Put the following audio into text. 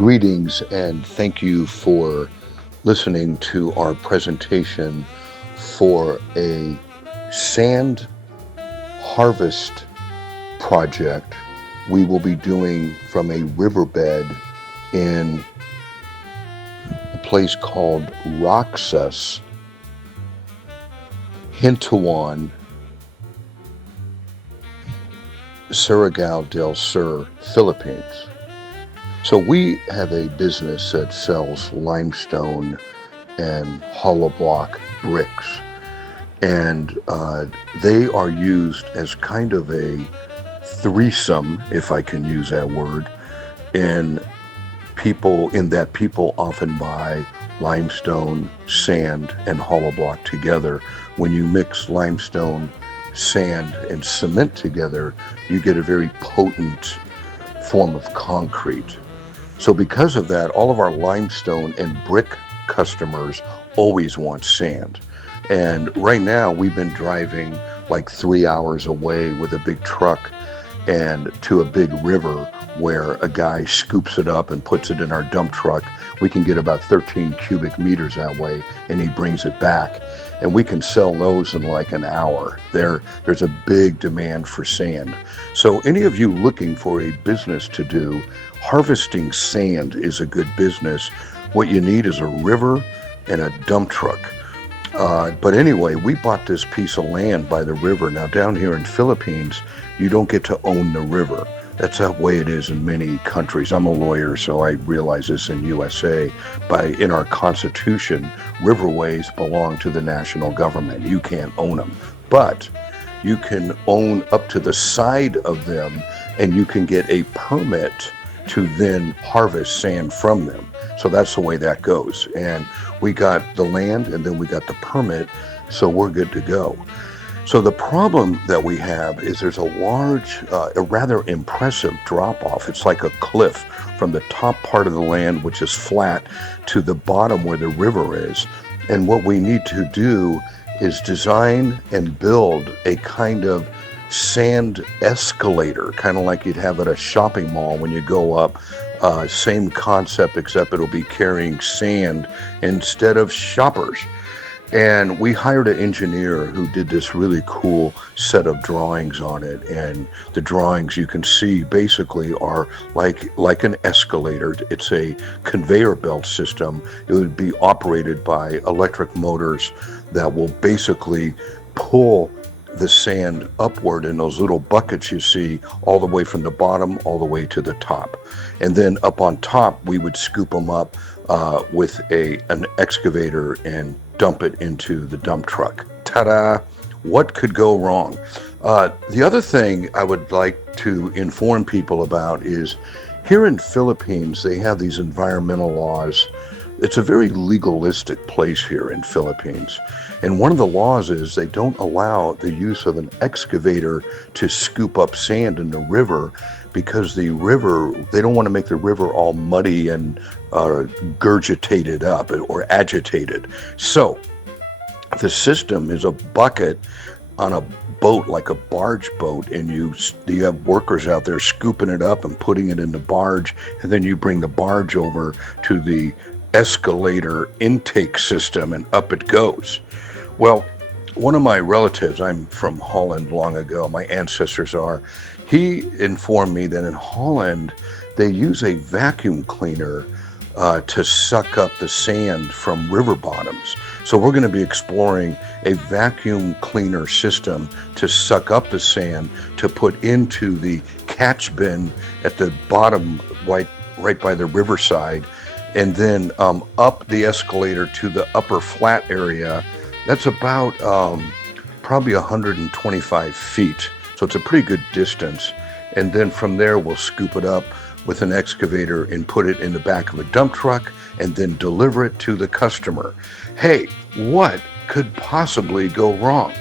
Greetings and thank you for listening to our presentation for a sand harvest project we will be doing from a riverbed in a place called Roxas, Hintawan, Surigao del Sur, Philippines. So we have a business that sells limestone and hollow block bricks, and they are used as kind of a threesome, if I can use that word, in people often buy limestone, sand, and hollow block together. When you mix limestone, sand, and cement together, you get a very potent form of concrete. So because of that, all of our limestone and brick customers always want sand. And right now we've been driving like 3 hours away with a big truck and to a big river where a guy scoops it up and puts it in our dump truck. We can get about 13 cubic meters that way, and he brings it back. And we can sell those in like an hour. There's a big demand for sand. So any of you looking for a business to do, harvesting sand is a good business. What you need is a river and a dump truck. But anyway, we bought this piece of land by the river. Now down here in Philippines, you don't get to own the river. That's the way it is in many countries. I'm a lawyer, so I realize this in USA. In our Constitution, riverways belong to the national government. You can't own them. But you can own up to the side of them, and you can get a permit to then harvest sand from them. So that's the way that goes. And we got the land, and then we got the permit, so we're good to go. So the problem that we have is there's a rather impressive drop-off. It's like a cliff from the top part of the land, which is flat, to the bottom where the river is. And what we need to do is design and build a kind of sand escalator, kind of like you'd have at a shopping mall when you go up. Same concept, except it'll be carrying sand instead of shoppers. And we hired an engineer who did this really cool set of drawings on it. And the drawings you can see basically are like an escalator. It's a conveyor belt system. It would be operated by electric motors that will basically pull the sand upward in those little buckets you see, all the way from the bottom all the way to the top. And then up on top, we would scoop them up with an excavator and dump it into the dump truck. Ta-da! What could go wrong? The other thing I would like to inform people about is here in Philippines, they have these environmental laws. It's a very legalistic place here in Philippines. And one of the laws is they don't allow the use of an excavator to scoop up sand in the river, because they don't want to make the river all muddy and gurgitated up or agitated. So the system is a bucket on a boat, like a barge boat, and you have workers out there scooping it up and putting it in the barge, and then you bring the barge over to the escalator intake system, and up it goes. Well, one of my relatives, I'm from Holland long ago, my ancestors are, he informed me that in Holland, they use a vacuum cleaner to suck up the sand from river bottoms. So we're going to be exploring a vacuum cleaner system to suck up the sand to put into the catch bin at the bottom, right by the riverside, and then up the escalator to the upper flat area. That's about probably 125 feet. So it's a pretty good distance. And then from there, we'll scoop it up with an excavator and put it in the back of a dump truck and then deliver it to the customer. Hey, what could possibly go wrong?